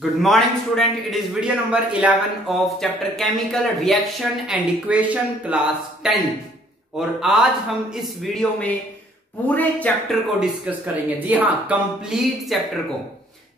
Good morning student, it is video number 11 of chapter chemical reaction and equation class 10th और आज हम इस video में पूरे चैप्टर को डिस्कस करेंगे। जी हाँ, कंप्लीट चैप्टर को।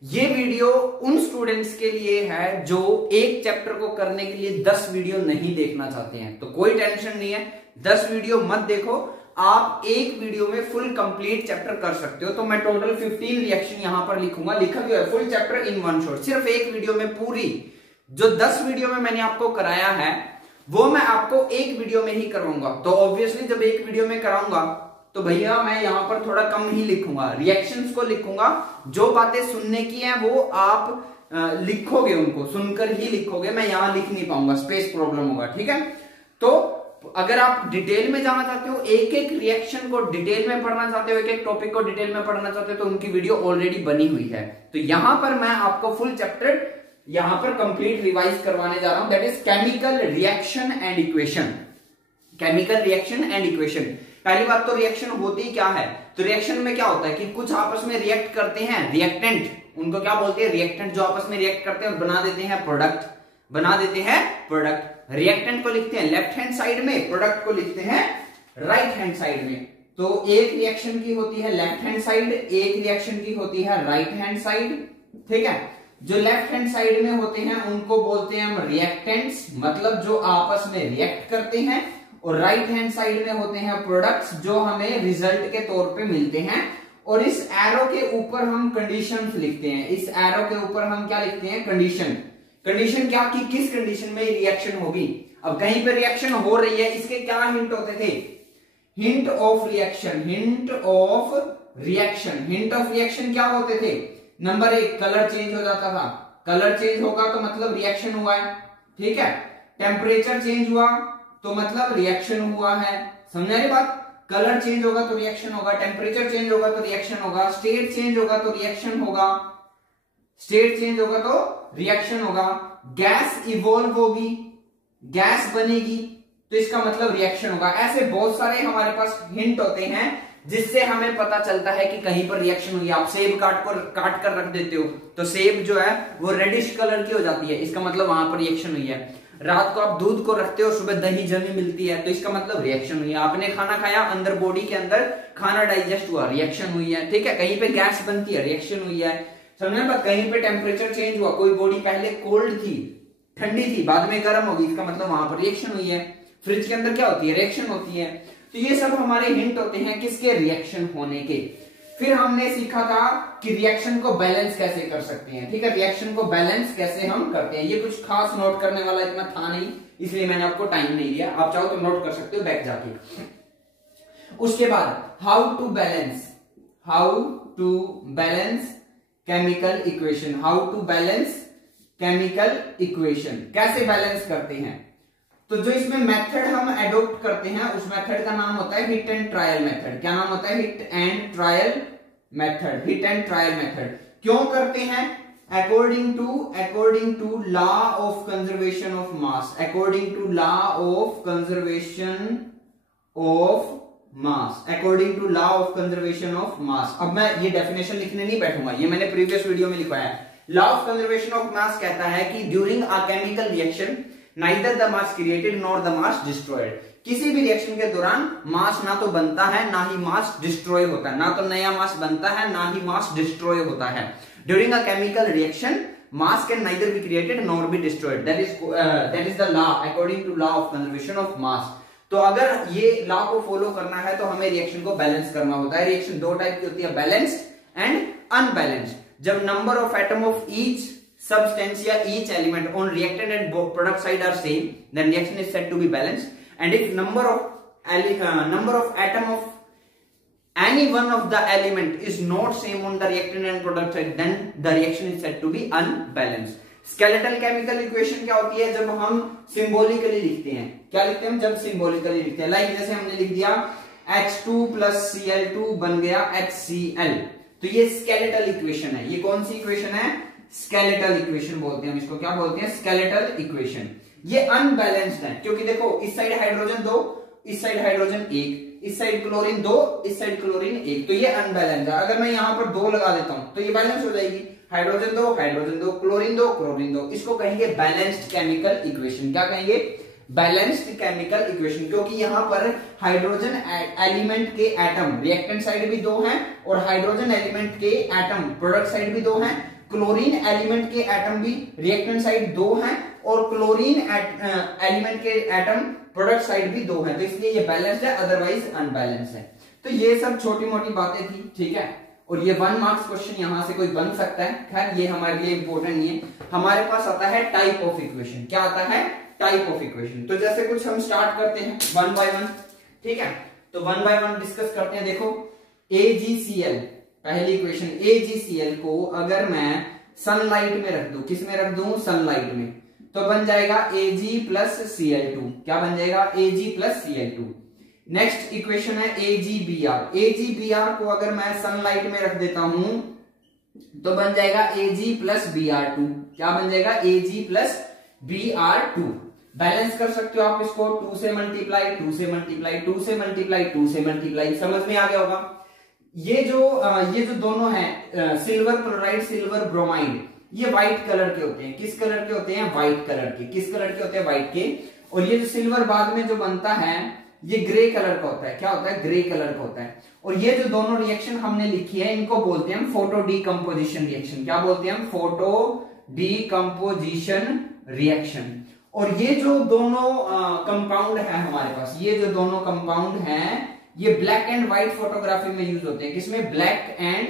ये वीडियो उन स्टूडेंट्स के लिए है जो एक चैप्टर को करने के लिए 10 वीडियो नहीं देखना चाहते हैं, तो कोई टेंशन नहीं है, 10 वीडियो मत देखो, आप एक वीडियो में फुल कंप्लीट चैप्टर कर सकते हो। तो मैं टोटल 15 रिएक्शन यहां पर लिखूंगा, लिखा भी है full chapter in one shot, सिर्फ एक वीडियो में पूरी जो 10 वीडियो में मैंने आपको कराया है वो मैं आपको एक वीडियो में ही करवाऊंगा। तो ऑब्वियसली जब एक वीडियो में कराऊंगा तो भैया मैं यहां पर थोड़ा कम ही लिखूंगा, रिएक्शंस को लिखूंगा, जो बातें सुनने की हैं वो आप लिखोगे, उनको सुनकर ही लिखोगे, मैं यहां लिख नहीं पाऊंगा, स्पेस प्रॉब्लम होगा, ठीक है। तो अगर आप डिटेल में जाना चाहते हो, एक एक रिएक्शन को डिटेल में पढ़ना चाहते हो, एक एक टॉपिक को डिटेल में पढ़ना चाहते हो, तो उनकी वीडियो ऑलरेडी बनी हुई है। तो यहां पर मैं आपको फुल चैप्टर यहां पर कंप्लीट रिवाइज करवाने जा रहा हूं, that is chemical reaction and equation. Chemical reaction and equation, पहली बात तो रिएक्शन होती क्या है, तो रिएक्शन में क्या होता है कि कुछ आपस में रिएक्ट करते हैं, रिएक्टेंट, उनको क्या बोलते हैं, रिएक्टेंट, जो आपस में रिएक्ट करते हैं और बना देते हैं प्रोडक्ट, बना देते हैं प्रोडक्ट। रिएक्टेंट को लिखते हैं लेफ्ट हैंड साइड में, प्रोडक्ट को लिखते हैं राइट हैंड साइड में। तो एक रिएक्शन की होती है लेफ्ट हैंड साइड, एक रिएक्शन की होती है राइट हैंड साइड, ठीक है। जो लेफ्ट हैंड साइड में होते हैं उनको बोलते हैं हम रिएक्टेंट्स, मतलब जो आपस में रिएक्ट करते हैं, और राइट हैंड साइड में होते हैं प्रोडक्ट्स, जो हमें रिजल्ट के तौर पे मिलते हैं। और इस एरो के ऊपर हम कंडीशंस लिखते हैं, इस एरो के ऊपर हम क्या लिखते हैं, कंडीशन। कंडीशन क्या कि किस कंडीशन में रिएक्शन होगी। अब कहीं पे रिएक्शन हो रही है, इसके क्या हिंट होते थे, hint of reaction, hint of reaction. Hint of reaction क्या होते थे, नंबर 1 कलर चेंज हो जाता था, कलर चेंज होगा तो मतलब रिएक्शन हुआ है, ठीक है। टेम्परेचर चेंज हुआ तो मतलब रिएक्शन हुआ है, समझा ये बात। कलर चेंज होगा तो रिएक्शन होगा, टेम्परेचर चेंज होगा तो रिएक्शन होगा, स्टेट चेंज होगा तो रिएक्शन होगा, स्टेट चेंज होगा तो रिएक्शन होगा, गैस इवॉल्व होगी, गैस बनेगी तो इसका मतलब रिएक्शन होगा। ऐसे बहुत सारे हमारे पास हिंट होते हैं जिससे हमें पता चलता है कि कहीं पर रिएक्शन हुई। आप सेब काट कर रख देते हो तो सेब जो है वो रेडिश कलर की हो जाती है, इसका मतलब वहां पर रिएक्शन हुई है। रात को आप दूध को रखते हो, सुबह दही जमी मिलती है, तो इसका मतलब रिएक्शन हुई है। आपने खाना खाया, अंदर बॉडी के अंदर खाना डाइजेस्ट हुआ, रिएक्शन हुई है, ठीक है। कहीं पे गैस बनती है, रिएक्शन हुई है, समझे बात। कहीं पे टेम्परेचर चेंज हुआ, कोई बॉडी पहले कोल्ड थी, ठंडी थी, बाद में गर्म होगी, इसका मतलब वहां पर रिएक्शन हुई है। फ्रिज के अंदर क्या होती है, रिएक्शन होती है। तो ये सब हमारे हिंट होते हैं किसके, रिएक्शन होने के। फिर हमने सीखा था कि रिएक्शन को बैलेंस कैसे कर सकते हैं, ठीक है। रिएक्शन को बैलेंस कैसे हम करते हैं, ये कुछ खास नोट करने वाला इतना था नहीं, इसलिए मैंने आपको टाइम नहीं दिया, आप चाहो तो नोट कर सकते हो बैक जाके। उसके बाद how to balance, how to balance chemical equation, how to balance chemical equation, कैसे बैलेंस करते हैं। तो जो इसमें मेथड हम एडॉप्ट करते हैं उस मेथड का नाम होता है हिट एंड ट्रायल मेथड। क्या नाम होता है, hit and trial method, hit and trial method. क्यों करते हैं, according to law of conservation of mass, according to law of conservation of mass, according to law of conservation of mass. अब मैं ये डेफिनेशन लिखने नहीं बैठूंगा, ये मैंने प्रीवियस वीडियो में लिखा है। लॉ ऑफ कंजर्वेशन ऑफ मास कहता है कि during a chemical reaction neither the mass created nor the mass destroyed. किसी भी रिएक्शन के दौरान मास ना तो बनता है ना ही मास डिस्ट्रॉय होता है, ना तो नया मास बनता है ना ही मास डिस्ट्रॉय होता है। During a chemical reaction mass can neither be created nor be destroyed, that is the law according to law of conservation of mass. तो अगर ये लॉ को फॉलो करना है तो हमें रिएक्शन को बैलेंस करना होता है। रिएक्शन दो टाइप की होती है, बैलेंस्ड एंड अनबैलेंस्ड। जब number of atom of each substance या each element on reactant and product side are same, then reaction is said to be balanced. And if number of atom of any one of the element is not same on the reactant and product side, then the reaction is said to be unbalanced. Skeletal chemical equation क्या होती है, जब हम symbolically लिखते हैं। क्या लिखते हैं हम, जब symbolically लिखते हैं, लाइक जैसे हमने लिख दिया H2 plus Cl2 बन गया HCl, तो ये skeletal equation है। ये कौन सी इक्वेशन है, स्केलेटल इक्वेशन बोलते हैं हम इसको, क्या बोलते हैं, स्केलेटल इक्वेशन। ये अनबैलेंस्ड है क्योंकि देखो इस साइड हाइड्रोजन 2, इस साइड हाइड्रोजन 1, इस साइड क्लोरीन 2, इस साइड क्लोरीन 1, तो ये अनबैलेंस्ड है। अगर मैं यहां पर 2 लगा देता हूं तो ये बैलेंस हो जाएगी। हाइड्रोजन दो, हाइड्रोजन दो, क्लोरीन दो, क्लोरीन दो। इसको कहेंगे बैलेंस्ड केमिकल इक्वेशन। क्या कहेंगे? बैलेंस्ड केमिकल इक्वेशन, क्योंकि यहां पर हाइड्रोजन एलिमेंट के एटम रिएक्टेंट साइड भी दो हैं और हाइड्रोजन एलिमेंट के एटम प्रोडक्ट साइड भी दो हैं। क्लोरीन एलिमेंट के एटम भी रिएक्टेंट साइड दो हैं और क्लोरीन एलिमेंट के एटम प्रोडक्ट साइड भी दो हैं। तो इसलिए ये बैलेंस्ड है, अदरवाइज अनबैलेंस्ड है। तो ये सब छोटी मोटी बातें थी, ठीक है। और ये 1 मार्क्स क्वेश्चन यहां से कोई बन सकता है, खैर ये हमारे लिए इंपॉर्टेंट नहीं है। हमारे पास आता है टाइप ऑफ इक्वेशन। क्या आता है? Type of equation. तो जैसे कुछ हम स्टार्ट करते हैं 1 बाय 1, ठीक है। तो 1 बाय 1 डिस्कस करते हैं। देखो AgCl, पहली इक्वेशन, AgCl को अगर मैं सनलाइट में रख दूं, किस में रख दूं? सनलाइट में, तो बन जाएगा Ag प्लस Cl2। क्या बन जाएगा? Ag plus Cl2। Next equation है AgBr। AgBr को अगर मैं सनलाइट में रख देता हूं तो बन जाएगा Ag प्लस Br2। क्या बन जाएगा? Ag plus Br2। बैलेंस कर सकते हो आप इसको, 2 से मल्टीप्लाई, 2 से मल्टीप्लाई, 2 से मल्टीप्लाई, 2 से मल्टीप्लाई। समझ में आ गया होगा। ये जो दोनों हैं सिल्वर क्लोराइड, सिल्वर ब्रोमाइड, ये व्हाइट कलर के होते हैं। किस कलर के होते हैं? व्हाइट कलर के। किस कलर के होते हैं? व्हाइट के। और ये जो सिल्वर बाद में जो बनता है ये ग्रे कलर का होता है। क्या होता है? ग्रे कलर का होता है। और ये जो दोनों रिएक्शन हमने लिखी है इनको बोलते हैं हम फोटो डीकंपोजिशन रिएक्शन। क्या बोलते हैं हम? Photo decomposition reaction. और ये जो दोनों कंपाउंड है हमारे पास, ये जो दोनों कंपाउंड हैं ये ब्लैक एंड व्हाइट फोटोग्राफी में यूज होते हैं। किसमें? ब्लैक एंड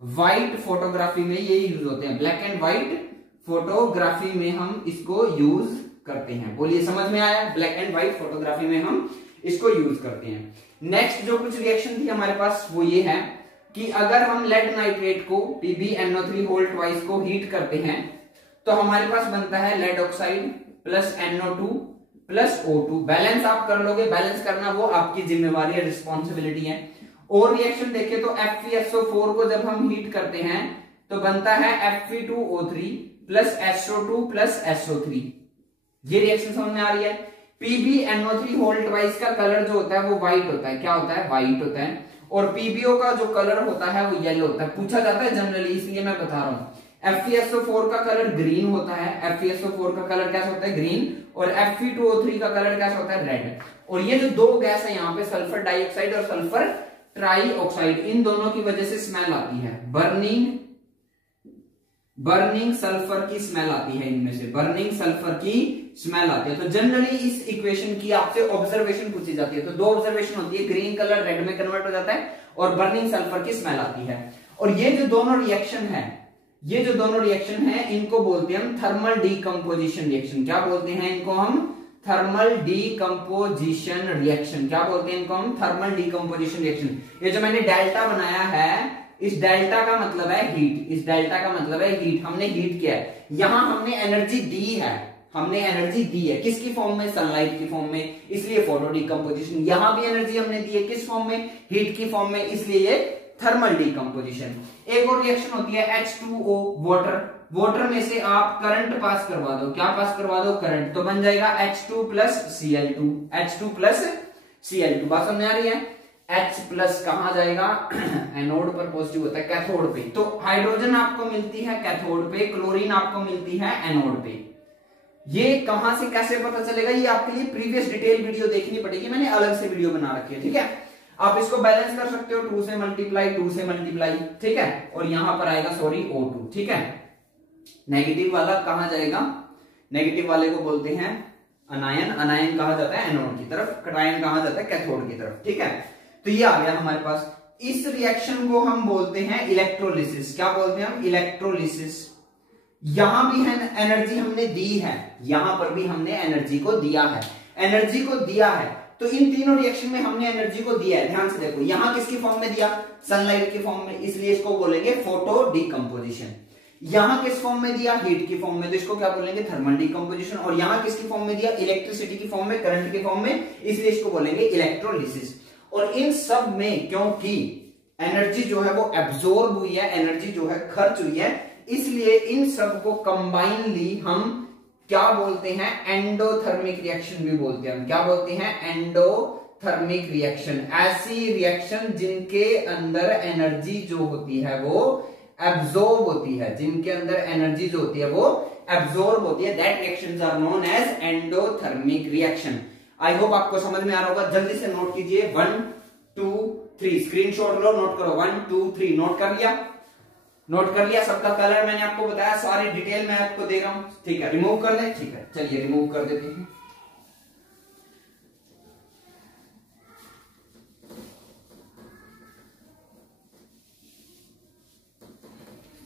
व्हाइट फोटोग्राफी में ये यूज होते हैं। ब्लैक एंड व्हाइट फोटोग्राफी में हम इसको यूज करते हैं। बोलिए, समझ में आया? ब्लैक एंड व्हाइट फोटोग्राफी में हम इसको यूज करते हैं। नेक्स्ट जो कुछ रिएक्शन थी हमारे पास वो ये है कि अगर हम लेड नाइट्रेट को PbNO3 को हीट करते हैं तो हमारे पास बनता है lead oxide plus NO2 plus O2। Balance आप कर लोगे, बैलेंस करना वो आपकी जिम्मेवारी है, रिस्पॉन्सिबिलिटी है। और रिएक्शन देखें तो FeSO4 को जब हम हीट करते हैं तो बनता है Fe2O3 plus SO2 plus SO3। ये रिएक्शन समझ में आ रही है। PbNO3 का कलर जो होता है वो व्हाइट होता है। क्या होता है? व्हाइट होता है। और PbO का जो कलर होता है वो येलो होता है। पूछा जाता है जनरली, इसलिए मैं बता रहा हूं। FeSO4 का कलर ग्रीन होता है। FeSO4 का कलर कैसा होता है? ग्रीन। और Fe2O3 का कलर कैसा होता है? रेड। और ये जो दो गैस है यहाँ पे, सल्फर डाइऑक्साइड और सल्फर ट्राइऑक्साइड, इन दोनों की वजह से स्मेल आती है। बर्निंग सल्फर की स्मेल आती है। इनमें से बर्निंग सल्फर की स्मेल आती है। तो जनरली इस इक्वेशन की आपसे ऑब्जर्वेशन पूछी जाती है। तो दो ऑब्जर्वेशन होती है, ग्रीन कलर रेड में कन्वर्ट हो जाता है और बर्निंग सल्फर की स्मेल आती है। और ये जो दोनों रिएक्शन है इनको बोलते हैं हम थर्मल डीकंपोजिशन रिएक्शन। क्या बोलते हैं इनको हम? Thermal decomposition reaction. क्या बोलते हैं इनको हम? Thermal decomposition reaction. ये जो मैंने डेल्टा बनाया है, इस डेल्टा का मतलब है हीट। इस डेल्टा का मतलब है हीट। हमने हीट किया है, यहां हमने एनर्जी दी है। हमने एनर्जी दी है किसकी फॉर्म में? सनलाइट की फॉर्म में, इसलिए फोटो डीकंपोजिशन। यहां भी एनर्जी हमने दी है किस फॉर्म में? हीट की फॉर्म में, इसलिए ये थर्मल डीकंपोजिशन। एक और रिएक्शन होती है H2O, वाटर में से आप करंट पास करवा दो। क्या पास करवा दो? करंट। तो बन जाएगा H2 plus Cl2। H2 plus Cl2। बात समझ आ रही है? H प्लस कहां जाएगा? एनोड पर पॉजिटिव होता है, कैथोड पे। तो हाइड्रोजन आपको मिलती है कैथोड पे, क्लोरीन आपको मिलती है एनोड पे। ये कहां से कैसे पता चलेगा? ये आपके लिए प्रीवियस डिटेल वीडियो देखनी पड़ेगी, मैंने अलग से वीडियो बना रखी है, ठीक है। आप इसको बैलेंस कर सकते हो, 2 से मल्टीप्लाई, 2 से मल्टीप्लाई, ठीक है। और यहां पर आएगा सॉरी O2, ठीक है। नेगेटिव वाला कहां जाएगा? नेगेटिव वाले को बोलते हैं अनायन। अनायन कहा जाता है एनोड की तरफ, कटायन कहा जाता है कैथोड की तरफ, ठीक है। तो ये आ गया हमारे पास। इस रिएक्शन को हम बोलते हैं इलेक्ट्रोलिसिस। क्या बोलते हैं हम? इलेक्ट्रोलिसिस। यहां भी है एनर्जी हमने दी है, यहां पर भी हमने एनर्जी को दिया है। एनर्जी को दिया है तो इन तीनों रिएक्शन में हमने एनर्जी को दिया है। ध्यान से देखो, यहां किसकी फॉर्म में दिया? सनलाइट की फॉर्म में, इसलिए इसको बोलेंगे फोटो डीकंपोजिशन। यहां किस फॉर्म में दिया? हीट की फॉर्म में, तो इसको क्या बोलेंगे? Thermal decomposition. और यहां किसकी फॉर्म में दिया? इलेक्ट्रिसिटी की फॉर्म में, करंट की फॉर्म में, इसलिए इसको बोलेंगे इलेक्ट्रोलिसिस। और इन सब में क्योंकि एनर्जी जो है वो एब्जॉर्ब हुई है, एनर्जी जो है खर्च हुई है, इसलिए इन सब को कंबाइनली हम क्या बोलते हैं? एंडोथर्मिक रिएक्शन भी बोलते हैं। हम क्या बोलते हैं? Endothermic reaction. ऐसी रिएक्शन जिनके अंदर एनर्जी जो होती है वो एब्जॉर्ब होती है, जिनके अंदर एनर्जी जो होती है वो एब्जॉर्ब होती है, that reactions are known as endothermic reaction. I hope आपको समझ में आ रहा होगा। जल्दी से नोट कीजिए 1 2 3, स्क्रीनशॉट लो, नोट करो 1 2 3, नोट कर लिया? नोट कर लिया? सबका कलर मैंने आपको बताया, सारी डिटेल मैं आपको दे रहा हूं, ठीक है। रिमूव कर ले, ठीक है, चलिए रिमूव कर देते हैं।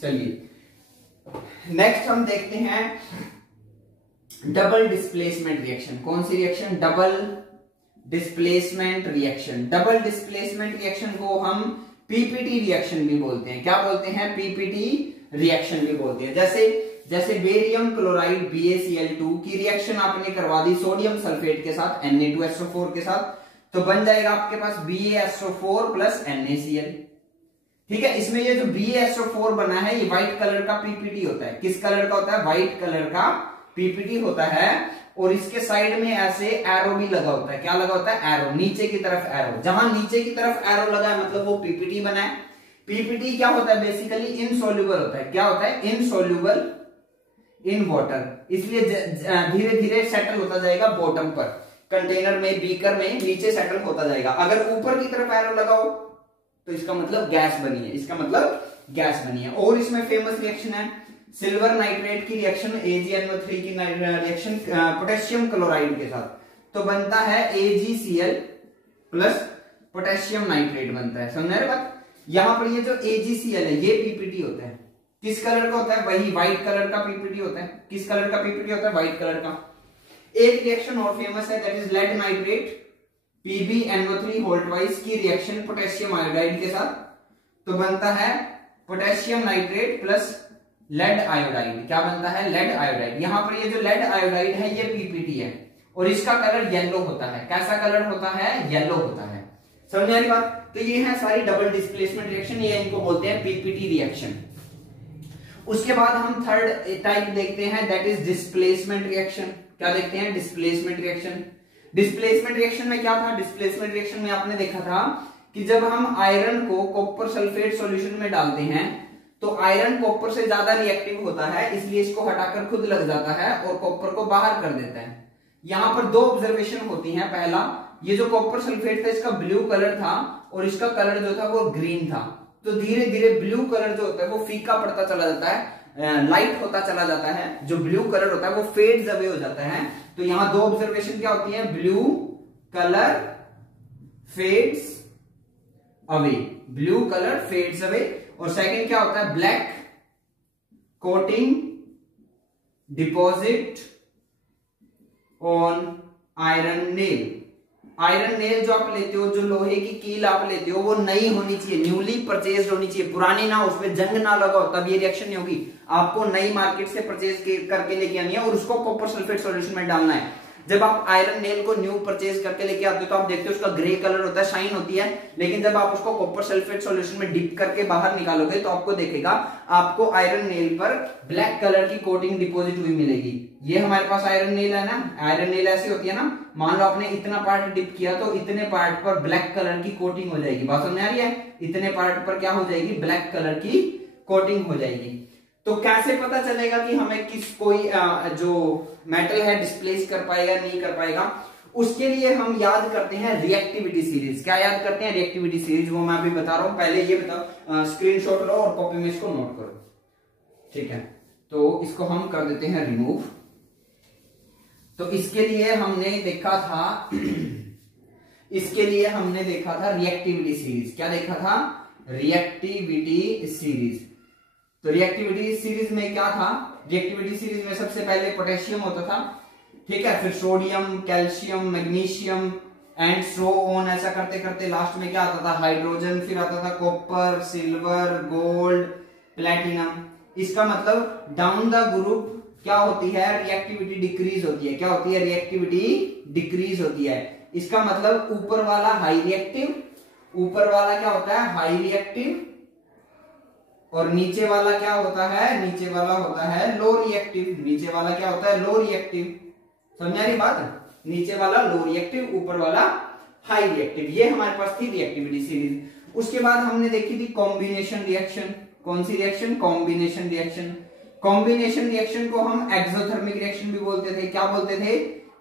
चलिए नेक्स्ट हम देखते हैं डबल डिस्प्लेसमेंट रिएक्शन। कौन सी reaction? Double displacement reaction. Double displacement reaction को हम पीपीटी रिएक्शन भी बोलते हैं। क्या बोलते हैं? पीपीटी रिएक्शन भी बोलते हैं। जैसे बेरियम क्लोराइड BaCl2 की रिएक्शन आपने करवा दी सोडियम सल्फेट के साथ Na2SO4 के साथ, तो बन जाएगा आपके पास BaSO4 प्लस NaCl। ठीक है, इसमें ये जो BaSO4 बना है ये व्हाइट कलर का पीपीटी होता है। किस कलर का होता है? व्हाइट कलर का पीपीटी होता है। और इसके साइड में ऐसे एरो भी लगा होता है। क्या लगा होता है? एरो, नीचे की तरफ एरो। जहां नीचे की तरफ एरो लगा है मतलब वो पीपीटी बना है। पीपीटी क्या होता है? बेसिकली इनसोल्यूबल होता है। क्या होता है? इनसोल्यूबल इन वाटर, इसलिए धीरे धीरे सेटल होता जाएगा बॉटम पर, कंटेनर में, बीकर में नीचे सेटल होता जाएगा। अगर ऊपर की तरफ एरो लगाओ तो इसका मतलब गैस बनी है, इसका मतलब गैस बनी है। और इसमें फेमस रिएक्शन है सिल्वर नाइट्रेट की रिएक्शन, AgNO3 की रिएक्शन पोटेशियम क्लोराइड के साथ, तो बनता है AgCl प्लस पोटेशियम नाइट्रेट बनता है। समझ रहे बात? यहां पर ये जो AgCl है ये पीपीटी होता है। किस कलर का होता है? वही व्हाइट कलर का पीपीटी होता है। किस कलर का पीपीटी होता है? व्हाइट कलर का। एक रिएक्शन और फेमस है, that is lead nitrate PbNO3 होल्टवाइज की रिएक्शन पोटेशियम आयोडाइड के साथ, तो बनता है potassium nitrate plus lead iodide. क्या बनता है? Lead iodide. यहां पर ये जो लेड आयोडाइड है ये पीपीटी है और इसका कलर येलो होता है। कैसा कलर होता है? येलो होता है। समझ आ रही बात? तो ये है सारी डबल डिस्प्लेसमेंट रिएक्शन, ये इनको बोलते हैं पीपीटी रिएक्शन। उसके बाद हम थर्ड टाइप देखते हैं, दैट इज डिस्प्लेसमेंट रिएक्शन। क्या देखते हैं? Displacement reaction. डिस्प्लेसमेंट रिएक्शन में क्या था? डिस्प्लेसमेंट रिएक्शन में आपने देखा था कि जब हम आयरन को कॉपर सल्फेट सॉल्यूशन में डालते हैं तो आयरन कॉपर से ज्यादा रिएक्टिव होता है, इसलिए इसको हटाकर खुद लग जाता है और कॉपर को बाहर कर देता है। यहां पर दो ऑब्जर्वेशन होती हैं। पहला, ये जो कॉपर सल्फेट था इसका ब्लू कलर था और इसका कलर जो था वो ग्रीन था, तो धीरे धीरे ब्लू कलर जो होता है वो फीका पड़ता चला जाता है, लाइट होता चला जाता है। जो ब्लू कलर होता है वो फेड्स अवे हो जाता है। तो यहां दो ऑब्जर्वेशन क्या होती है? Blue colour fades away, blue colour fades away. और सेकंड क्या होता है? Black coating deposit on iron nail. Iron nail जो आप लेते हो, जो लोहे की कील आप लेते हो, वो नई होनी चाहिए, न्यूली परचेज होनी चाहिए, पुरानी ना, उसमें जंग ना लगा हो, तब ये रिएक्शन नहीं होगी। आपको नई मार्केट से परचेज करके लेके आनी है और उसको कॉपर सल्फेट सॉल्यूशन में डालना है। जब आप आयरन नेल को न्यू परचेज करके लेके आते हो तो आप देखते हो उसका ग्रे कलर होता है, शाइन होती है, लेकिन जब आप उसको कॉपर सल्फेट सॉल्यूशन में डिप करके बाहर निकालोगे तो आपको देखेगा आपको आयरन नेल पर ब्लैक कलर की कोटिंग डिपॉजिट हुई मिलेगी। ये हमारे पास आयरन नेल है ना, आयरन नेल ऐसी होती है ना, मान लो आपने इतना पार्ट डिप किया तो इतने पार्ट पर ब्लैक कलर की कोटिंग हो जाएगी। बात समझ आ रही है? इतने पार्ट पर क्या हो जाएगी? ब्लैक कलर की कोटिंग हो जाएगी। तो कैसे पता चलेगा कि हमें कोई जो मेटल है डिस्प्लेस कर पाएगा नहीं कर पाएगा? उसके लिए हम याद करते हैं रिएक्टिविटी सीरीज। क्या याद करते हैं? रिएक्टिविटी सीरीज, वो मैं अभी बता रहा हूं। पहले ये बताओ, स्क्रीनशॉट लो और कॉपी में इसको नोट करो, ठीक है। तो इसको हम कर देते हैं रिमूव। तो इसके लिए हमने देखा था रिएक्टिविटी सीरीज। क्या देखा था? Reactivity series. तो रिएक्टिविटी सीरीज में क्या था? रिएक्टिविटी सीरीज में सबसे पहले पोटेशियम होता था, ठीक है, फिर sodium, calcium, magnesium and so on, ऐसा करते करते लास्ट में क्या आता था? हाइड्रोजन, फिर आता था कॉपर, सिल्वर, गोल्ड, प्लेटिनम। इसका मतलब डाउन द ग्रुप क्या होती है? रिएक्टिविटी डिक्रीज होती है। क्या होती है? रिएक्टिविटी डिक्रीज होती है। इसका मतलब ऊपर वाला हाई रिएक्टिव, ऊपर वाला क्या होता है? हाई रिएक्टिव, और नीचे वाला क्या होता है? नीचे वाला होता है लो रिएक्टिव। नीचे वाला क्या होता है? Low reactive. समझ आ रही बात? नीचे वाला लो रिएक्टिव, ऊपर वाला हाई रिएक्टिव। ये हमारे पास थी रिएक्टिविटी सीरीज। उसके बाद हमने देखी थी कॉम्बिनेशन रिएक्शन। कौन सी reaction? Combination reaction. Combination reaction को हम एक्सोथर्मिक रिएक्शन भी बोलते थे। क्या बोलते थे?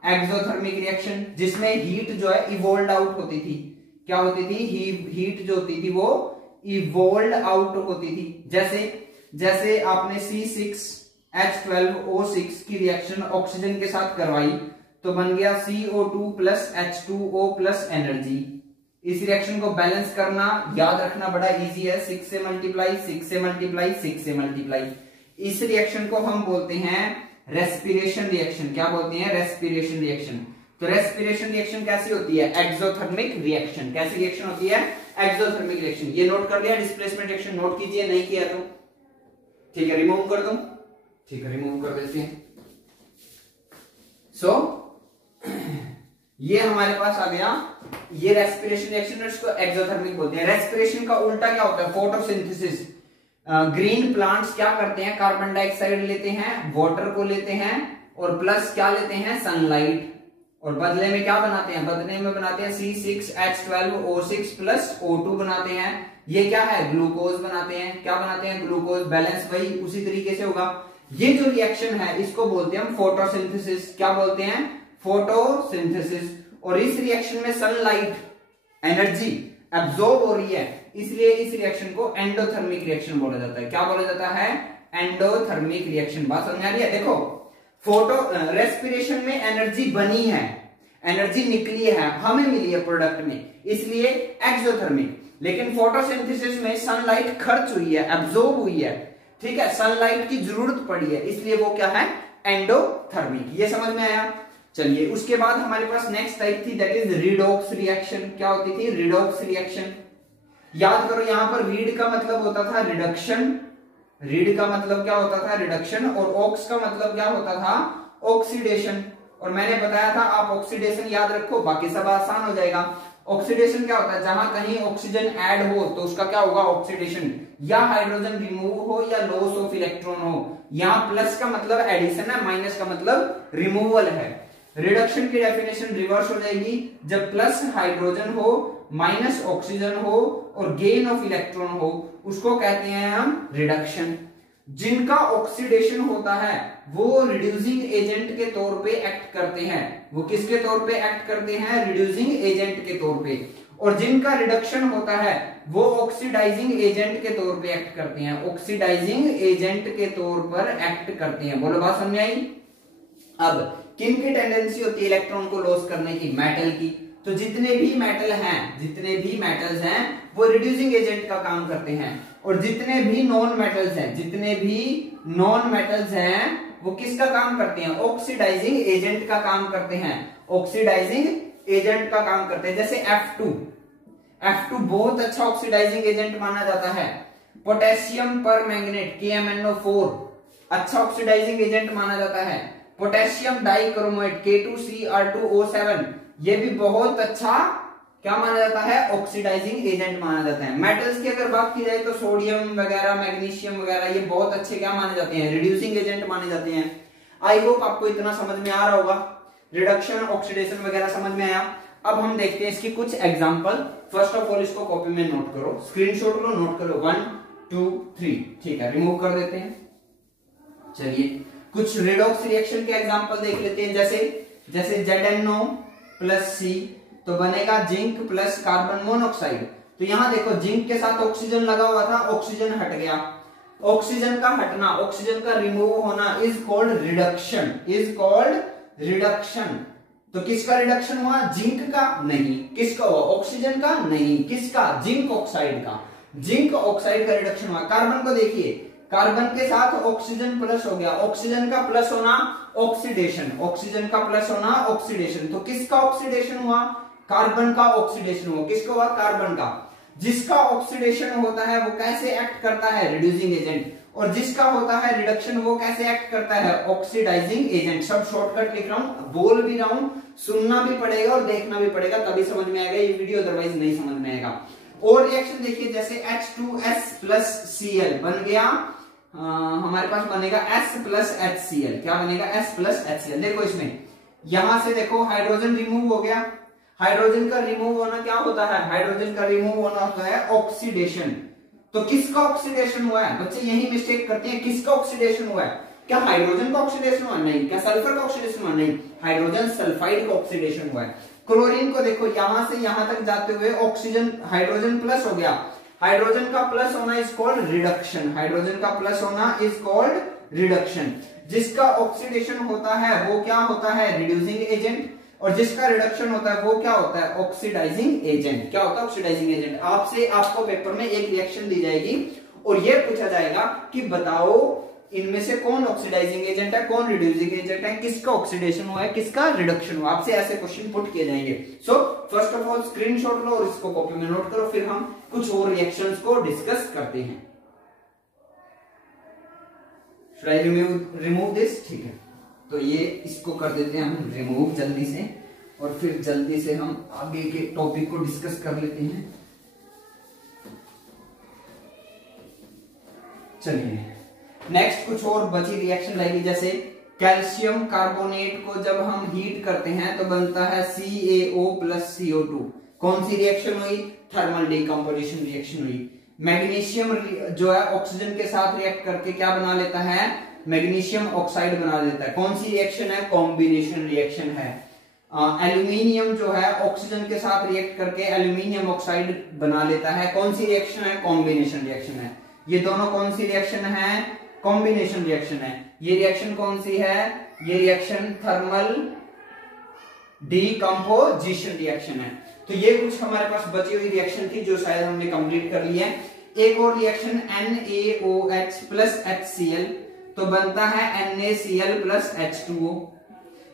एक्सोथर्मिक रिएक्शन, जिसमें हीट जो है इवोल्व आउट होती थी। क्या होती थी? हीट जो होती थी वो इवोल्व आउट होती थी। जैसे आपने C6H12O6 की रिएक्शन ऑक्सीजन के साथ करवाई तो बन गया CO2 plus H2O plus energy. इस रिएक्शन को बैलेंस करना, याद रखना बड़ा इजी है। 6 से मल्टीप्लाई, 6 से मल्टीप्लाई, 6 से मल्टीप्लाई। इस रिएक्शन को हम बोलते हैं रेस्पिरेशन रिएक्शन। क्या बोलते हैं? Respiration reaction. तो रेस्पिरेशन रिएक्शन कैसी होती है? Exothermic reaction. कैसी रिएक्शन होती है? Exothermic reaction. ये नोट कर लिया? डिस्प्लेसमेंट रिएक्शन नोट कीजिए, नहीं किया तो ठीक है रिमूव कर दूं। ठीक है रिमूव कर देते हैं। ये हमारे पास आ गया, ये रेस्पिरेशन रिएक्शन, इसको एक्सोथर्मिक बोलते हैं। रेस्पिरेशन का उल्टा क्या होता है? फोटोसिंथेसिस। ग्रीन प्लांट्स क्या करते हैं? कार्बन डाइऑक्साइड लेते हैं, वाटर को लेते हैं और प्लस क्या लेते हैं? सनलाइट, और बदले में क्या बनाते हैं? बदले में बनाते हैं C6H12O6 प्लस O2 बनाते हैं। ये क्या है? ग्लूकोज बनाते हैं। क्या बनाते हैं? ग्लूकोज। बैलेंस वही उसी तरीके से होगा। ये जो रिएक्शन है इसको बोलते हैं हम फोटोसिंथेसिस। क्या बोलते हैं? फोटोसिंथेसिस। और इस रिएक्शन में सनलाइट एनर्जी एब्जॉर्ब हो रही है, इसलिए इस रिएक्शन को एंडोथर्मिक रिएक्शन बोला जाता है। क्या बोला जाता है? Endothermic reaction. बात समझ आ रही है? देखो, रेस्पिरेशन में एनर्जी बनी है, एनर्जी निकली है, हमें मिली है प्रोडक्ट में, इसलिए एक्सोथर्मिक। लेकिन फोटोसिंथेसिस में सनलाइट खर्च हुई है, एब्जॉर्ब हुई है, ठीक है, सनलाइट की जरूरत पड़ी है, इसलिए वो क्या है? एंडोथर्मिक। ये समझ में आया? चलिए, उसके बाद हमारे पास नेक्स्ट टाइप थी, दैट इज रिडॉक्स रिएक्शन। क्या होती थी? Redox reaction. याद करो, यहां पर रीड का मतलब होता था रिडक्शन, रीड का मतलब क्या होता था? रिडक्शन, और ऑक्स का मतलब क्या होता था? ऑक्सीडेशन। और मैंने बताया था आप ऑक्सीडेशन याद रखो, बाकी सब आसान हो जाएगा। ऑक्सीडेशन क्या होता है? जहां कहीं ऑक्सीजन ऐड हो तो उसका क्या होगा? ऑक्सीडेशन। या हाइड्रोजन रिमूव हो या लॉस ऑफ इलेक्ट्रॉन हो। यहां प्लस का मतलब एडिशन है, माइनस का मतलब रिमूवल है। रिडक्शन की डेफिनेशन रिवर्स हो जाएगी, जब प्लस हाइड्रोजन हो, माइनस ऑक्सीजन हो और गेन ऑफ इलेक्ट्रॉन हो, उसको कहते हैं हम रिडक्शन। जिनका ऑक्सीडेशन होता है वो रिड्यूसिंग एजेंट के तौर पे एक्ट करते हैं। वो किसके तौर पे एक्ट करते हैं? रिड्यूसिंग एजेंट के तौर पे। और जिनका रिडक्शन होता है वो ऑक्सीडाइजिंग एजेंट के तौर पे एक्ट करते हैं। ऑक्सीडाइजिंग एजेंट के तौर पर एक्ट करते हैं। बोलो, बात समझ आई? अब किन की टेंडेंसी होती है इलेक्ट्रॉन को लॉस करने की? मेटल की। तो जितने भी मेटल हैं, जितने भी मेटल्स हैं वो रिड्यूसिंग एजेंट का काम करते हैं। और जितने भी नॉन मेटल्स हैं, जितने भी नॉन मेटल्स हैं वो किसका काम करते हैं? ऑक्सीडाइजिंग एजेंट का काम करते हैं। ऑक्सीडाइजिंग एजेंट का काम करते हैं। जैसे F2 बहुत अच्छा ऑक्सीडाइजिंग एजेंट माना जाता है। पोटेशियम पर मैंगनेट KMnO4 अच्छा ऑक्सीडाइजिंग एजेंट माना जाता है। पोटेशियम डाइक्रोमेट K2Cr2O7 ये भी बहुत अच्छा क्या माना जाता है? ऑक्सीडाइजिंग एजेंट माना जाता है। मेटल्स की अगर बात की जाए तो सोडियम वगैरह, मैग्नीशियम वगैरह ये बहुत अच्छे क्या माने जाते हैं? रिड्यूसिंग एजेंट माने जाते हैं। आई होप आपको इतना समझ में आ रहा होगा। रिडक्शन, ऑक्सीडेशन वगैरह समझ में आया। अब हम देखते हैं इसकी कुछ एग्जांपल। फर्स्ट ऑफ ऑल इसको कॉपी में नोट करो, स्क्रीनशॉट लो, नोट करो। 1 2 3 ठीक है, रिमूव कर देते हैं। चलिए, कुछ रिडॉक्स रिएक्शन के एग्जांपल देख लेते हैं। जैसे ZnO प्लस C तो बनेगा जिंक प्लस कार्बन मोनोऑक्साइड। तो यहां देखो, जिंक के साथ ऑक्सीजन लगा हुआ था, ऑक्सीजन हट गया। ऑक्सीजन का हटना, ऑक्सीजन का रिमूव होना is called reduction, is called reduction. तो किसका रिडक्शन हुआ? जिंक का नहीं। किसका हुआ? ऑक्सीजन का नहीं। किसका? जिंक ऑक्साइड का। जिंक ऑक्साइड का रिडक्शन हुआ। कार्बन को देखिए, कार्बन के साथ ऑक्सीजन प्लस हो गया, ऑक्सीजन का प्लस होना ऑक्सीडेशन, ऑक्सीजन का प्लस होना ऑक्सीडेशन। तो किसका ऑक्सीडेशन हुआ? कार्बन का ऑक्सीडेशन हुआ। किसका हुआ? कार्बन का। जिसका ऑक्सीडेशन होता है वो कैसे एक्ट करता है? Reducing agent. और जिसका होता है रिडक्शन वो कैसे एक्ट करता है? Oxidizing agent. सब शॉर्टकट लिख रहा हूं, बोल भी रहा हूं, सुनना भी पड़ेगा और देखना भी पड़ेगा, तभी समझ में आएगा ये वीडियो, अदरवाइज नहीं समझ में आएगा। और रिएक्शन देखिए, जैसे H2S प्लस Cl बन गया, हमारे पास बनेगा S प्लस HCl। क्या बनेगा? S plus HCl। देखो इसमें, यहां से देखो हाइड्रोजन रिमूव हो गया। हाइड्रोजन का रिमूव होना क्या होता है? हाइड्रोजन का रिमूव होना होता है ऑक्सीडेशन। तो किसका ऑक्सीडेशन हुआ है? बच्चे यही मिस्टेक करते हैं, किसका ऑक्सीडेशन हुआ है? क्या हाइड्रोजन का ऑक्सीडेशन हुआ? नहीं। क्या सल्फर का ऑक्सीडेशन हुआ? नहीं। हाइड्रोजन सल्फाइड का ऑक्सीडेशन हुआ है। क्लोरीन को देखो, यहां से यहां तक जाते हुए ऑक्सीजन हाइड्रोजन प्लस हो गया। हाइड्रोजन का प्लस होना इज कॉल्ड रिडक्शन। हाइड्रोजन का प्लस होना इज कॉल्ड रिडक्शन। जिसका ऑक्सीडेशन होता है वो क्या होता है? Reducing agent. और जिसका रिडक्शन होता है वो क्या होता है? Oxidizing agent. क्या होता है? Oxidizing agent. आपको पेपर में एक रिएक्शन दी जाएगी और ये पूछा जाएगा कि बताओ इनमें से कौन ऑक्सीडाइजिंग एजेंट है, कौन रिड्यूसिंग एजेंट है, किसका ऑक्सीडेशन हुआ है, किसका रिडक्शन हुआ। आपसे ऐसे क्वेश्चन पुट किए जाएंगे। So first of all screenshot लो और इसको कॉपी में नोट करो, फिर हम कुछ और रिएक्शंस को डिस्कस करते हैं। Should I remove this? ठीक है, तो ये इसको कर देते हैं हम रिमूव जल्दी से, और फिर जल्दी से हम आगे के टॉपिक को डिस्कस कर लेते हैं। चलिए नेक्स्ट कुछ और बची रिएक्शन लाएगी, जैसे कैल्शियम कार्बोनेट को जब हम हीट करते हैं तो बनता है CaO प्लस CO2। कौन सी रिएक्शन हुई? थर्मल डिकम्पोजिशन रिएक्शन हुई। मैग्नीशियम जो है ऑक्सीजन के साथ रिएक्ट करके क्या बना लेता है? मैग्नीशियम ऑक्साइड बना देता है। कौन सी रिएक्शन है? कॉम्बिनेशन रिएक्शन है। एल्यूमिनियम जो है ऑक्सीजन के साथ रिएक्ट करके एल्यूमिनियम ऑक्साइड बना लेता है। कौन सी रिएक्शन है? कॉम्बिनेशन रिएक्शन है। ये दोनों कौन सी रिएक्शन है? कॉम्बिनेशन रिएक्शन है। ये रिएक्शन कौन सी है? ये रिएक्शन थर्मल डिकम्पोजिशन रिएक्शन है। तो ये कुछ हमारे पास बची हुई रिएक्शन थी जो शायद हमने कंप्लीट कर ली है। एक और रिएक्शन NaOH प्लस HCl, तो बनता है NaCl प्लस H2O।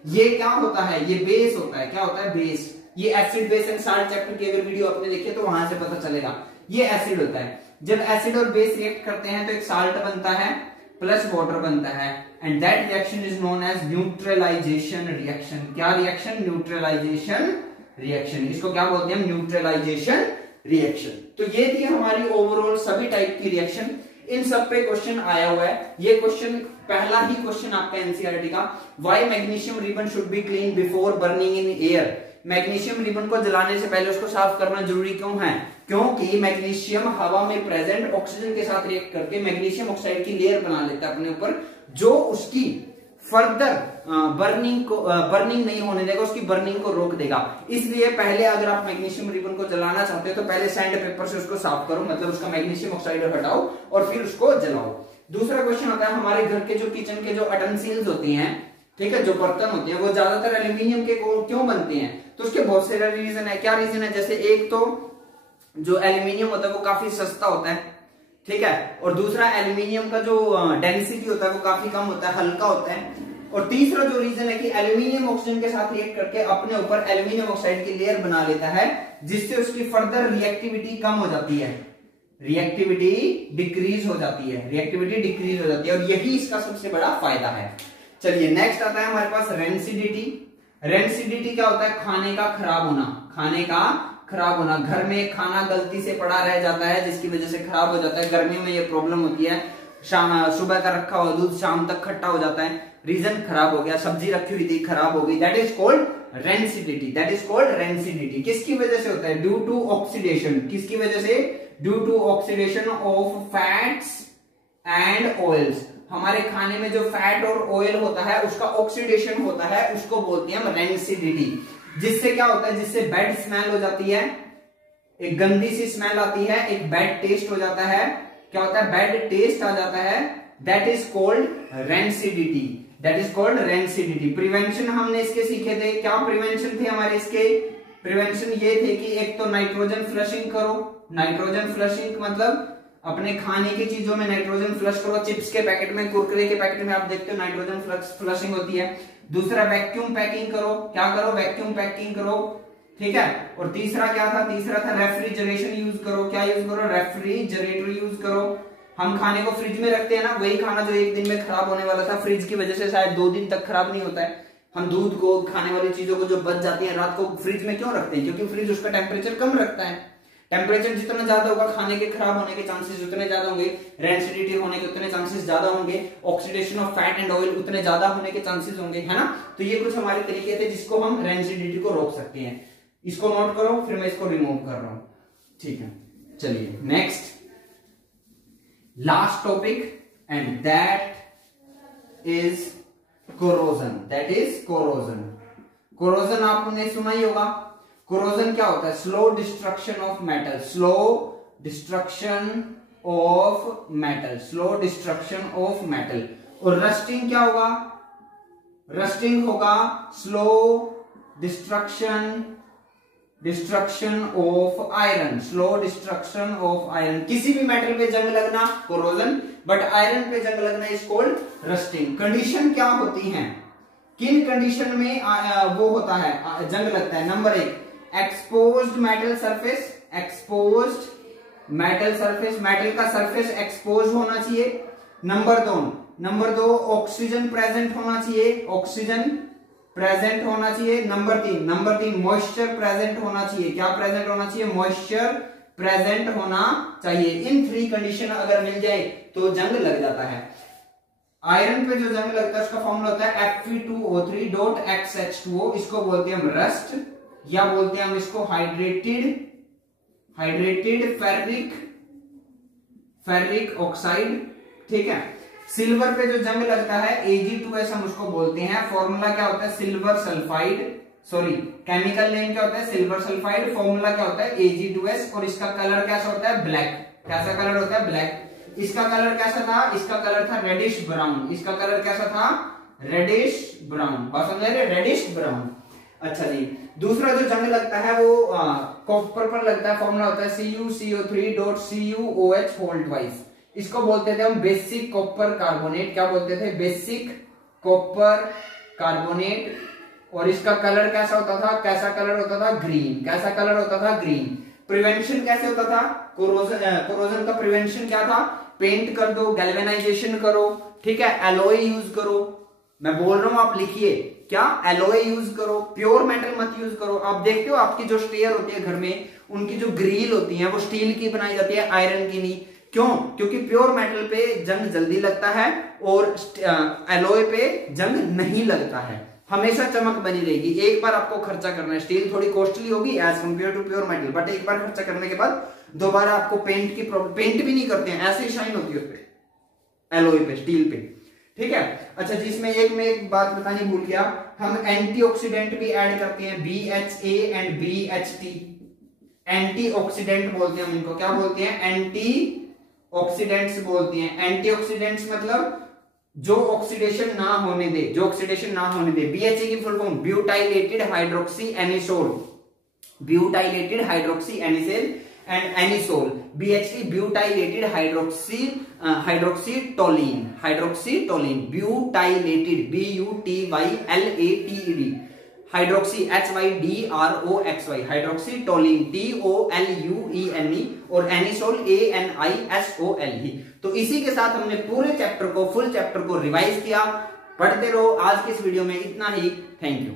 ये क्या होता है? ये बेस होता है। क्या होता है? बेस। ये acid base and salt chapter की अगर वीडियो आपने देखी है तो वहां से पता चलेगा। ये एसिड होता है। जब एसिड और बेस रिएक्ट करते हैं तो एक साल्ट बनता है प्लस वाटर बनता है, and that reaction is known as neutralization reaction. क्या रिएक्शन? Neutralization reaction. इसको क्या बोलते हैं? Neutralization reaction. तो ये थी हमारी ओवरऑल सभी टाइप की रिएक्शन। इन सब पे क्वेश्चन आया हुआ है। ये क्वेश्चन पहला ही क्वेश्चन आपका एनसीईआरटी का, why magnesium ribbon should be clean before burning in air. Magnesium ribbon को जलाने से पहले उसको साफ करना जरूरी क्यों है? क्योंकि मैग्नीशियम हवा में प्रेजेंट ऑक्सीजन के साथ रिएक्ट करके मैग्नीशियम ऑक्साइड की लेयर बना लेता है अपने ऊपर, जो उसकी फर्दर बर्निंग नहीं होने देगा, उसकी बर्निंग को रोक देगा। इसलिए पहले अगर आप मैग्नीशियम रिबन को जलाना चाहते हो तो पहले सैंड पेपर से उसको साफ करो, मतलब उसका मैग्नीशियम ऑक्साइड हटाओ और फिर उसको जलाओ। दूसरा क्वेश्चन आता है हमारे घर के जो किचन के जो अटेंसिल्स होती हैं, ठीक है, जो बर्तन होते हैं वो ज्यादातर एल्यूमिनियम के क्यों बनते हैं? तो उसके बहुत सारे रीजन है। क्या रीजन है? जैसे एक तो जो एल्यूमिनियम होता है वो काफी सस्ता होता है, ठीक है, और दूसरा एल्यूमिनियम का जो डेंसिटी होता है वो काफी कम होता है, हल्का होता है। और तीसरा जो रीजन है कि एल्यूमिनियम ऑक्सीजन के साथ रिएक्ट करके अपने ऊपर एल्यूमिनियम ऑक्साइड की लेयर बना लेता है, जिससे उसकी फर्दर रिएक्टिविटी कम हो जाती है, रिएक्टिविटी डिक्रीज हो जाती है, रिएक्टिविटी डिक्रीज हो जाती है, और यही इसका सबसे बड़ा फायदा है। चलिए नेक्स्ट आता है हमारे पास रेंसिडिटी। रेंसिडिटी क्या होता है? खाने का खराब होना। खाने का खराब होना, घर में खाना गलती से पड़ा रह जाता है जिसकी वजह से खराब हो जाता है। गर्मियों में ये प्रॉब्लम होती है, सुबह का रखा हुआ दूध शाम तक खट्टा हो जाता है, रीजन खराब हो गया, सब्जी रखी हुई थी खराब हो गई, that is called rancidity. That is called rancidity. किसकी वजह से होता है? Due to oxidation. किसकी वजह से? Due to oxidation of fats and oils. हमारे खाने में जो फैट और ऑयल होता है उसका ऑक्सीडेशन होता है, उसको बोलते हैं हम रेंसिडिटी। जिससे क्या होता है? जिससे बैड स्मेल हो जाती है, एक गंदी सी स्मेल आती है, एक बैड टेस्ट हो जाता है। क्या होता है? बैड टेस्ट आ जाता है, that is called rancidity. That is called rancidity. Prevention हमने इसके सीखे थे। क्या प्रिवेंशन थे हमारे इसके? प्रिवेंशन ये थे कि एक तो नाइट्रोजन फ्लशिंग करो। नाइट्रोजन फ्लशिंग मतलब अपने खाने की चीजों में नाइट्रोजन फ्लश करो। चिप्स के पैकेट में, कुरकुरे के पैकेट में आप देखते हो नाइट्रोजन फ्लशिंग होती है। दूसरा वैक्यूम पैकिंग करो। क्या करो? वैक्यूम पैकिंग करो, ठीक है। और तीसरा क्या था? तीसरा था रेफ्रिजरेशन यूज करो। क्या यूज करो? रेफ्रिजरेटर यूज करो। हम खाने को फ्रिज में रखते हैं ना, वही खाना जो एक दिन में खराब होने वाला था फ्रिज की वजह से शायद 2 दिन तक खराब नहीं होता है। हम दूध को, खाने वाली चीजों को जो बच जाती है रात को फ्रिज में क्यों रखते हैं? क्योंकि फ्रिज उसका टेम्परेचर कम रखता है। टेम्परेचर जितना ज्यादा होगा खाने के खराब होने के चांसेस उतने ज्यादा होंगे, रेंसिडिटी होने के उतने चांसेस ज्यादा होंगे, oxidation of fat and oil उतने ज्यादा होने के चांसेस होंगे, है ना। तो ये कुछ हमारे तरीके थे जिसको हम रेंसिडिटी को रोक सकते हैं। इसको नोट करो, फिर मैं इसको रिमूव कर रहा हूं, ठीक है। चलिए next, last topic and that is corrosion. That is corrosion. Corrosion आपने सुना ही होगा। कोरोजन क्या होता है? Slow destruction of metal. Slow destruction of metal. Slow destruction of metal. और रस्टिंग क्या होगा? रस्टिंग होगा slow destruction of iron. Slow destruction of iron. किसी भी मेटल पे जंग लगना कोरोजन, बट आयरन पे जंग लगना इज कॉल्ड रस्टिंग। कंडीशन क्या होती हैं? किन कंडीशन में वो होता है जंग लगता है? Number 1, exposed metal surface. Exposed metal surface, metal का सरफेस एक्सपोज होना चाहिए। नंबर 2 ऑक्सीजन प्रेजेंट होना चाहिए। ऑक्सीजन प्रेजेंट होना चाहिए। नंबर 3 मॉइस्चर प्रेजेंट होना चाहिए। क्या प्रेजेंट होना चाहिए? मॉइस्चर प्रेजेंट होना चाहिए। इन 3 कंडीशन अगर मिल जाए तो जंग लग जाता है। आयरन पे जो जंग लगता है उसका फॉर्मूला होता है Fe2O3.XH2O। इसको बोलते हैं हम रस्ट, या बोलते हैं हम इसको हाइड्रेटेड फेरिक ऑक्साइड। ठीक है। सिल्वर पे जो जंग लगता है Ag2S हम उसको बोलते हैं। फॉर्मूला क्या होता है? Silver sulphide. Sorry, chemical name क्या होता है? Silver sulphide. फॉर्मूला क्या होता है? Ag2S। और इसका कलर कैसा होता है? ब्लैक। कैसा कलर होता है? ब्लैक। इसका कलर कैसा था? इसका कलर था रेडिश ब्राउन। इसका कलर कैसा था? Reddish brown. बात समझ रहे? Reddish brown. अच्छा जी, दूसरा जो जंग लगता है वो कॉपर पर लगता है। फॉर्मूला होता है CuCO3.CuOH होल ट्वाइस। इसको बोलते थे हम बेसिक कॉपर कार्बोनेट। क्या बोलते थे? Basic copper carbonate. और इसका कलर कैसा होता था? कैसा कलर होता था? ग्रीन। कैसा कलर होता था? ग्रीन। प्रिवेंशन कैसे होता था? कोरोजन का प्रिवेंशन क्या था? पेंट कर दो, गैल्वेनाइजेशन करो, ठीक है, एलॉय यूज करो। मैं बोल रहा हूं, आप लिखिए क्या? एलॉय यूज करो, प्योर मेटल मत यूज करो। आप देखते हो आपकी जो स्टेयर होती है घर में, उनकी जो ग्रिल होती है वो स्टील की बनाई जाती है, आयरन की नहीं। क्यों? क्योंकि प्योर मेटल पे जंग जल्दी लगता है और एलॉय पे जंग नहीं लगता है। हमेशा चमक बनी रहेगी। एक बार आपको खर्चा करना है, स्टील थोड़ी कॉस्टली होगी as compare to pure metal, but एक बार खर्चा करने के बाद दोबारा आपको पेंट की प्रॉब्लम, पेंट भी नहीं करते हैं, ऐसे ही शाइन होती है उस पे, एलॉय पे, स्टील पे। ठीक है। अच्छा, जिसमें मैं एक बात बतानी भूल गया, हम एंटीऑक्सीडेंट भी ऐड करते हैं, BHA एंड BHT। एंटीऑक्सीडेंट बोलते हैं हम इनको। क्या बोलते हैं? एंटीऑक्सीडेंट्स बोलते हैं। एंटीऑक्सीडेंट्स मतलब जो ऑक्सीडेशन ना होने दे, जो ऑक्सीडेशन ना होने दे। BHA की full form butylated hydroxy anisole. Butylated hydroxy anisole and anisole. BHT butylated hydroxytoluene. Hydroxytoluene butylated BUTYLATED। Hydroxy HYDROXY। Hydroxytoluene TOLUENE। और एनिसोल ANISOLE। तो इसी के साथ हमने पूरे चैप्टर को, फुल चैप्टर को रिवाइज किया। पढ़ते रहो। आज की इस वीडियो में इतना ही। Thank you.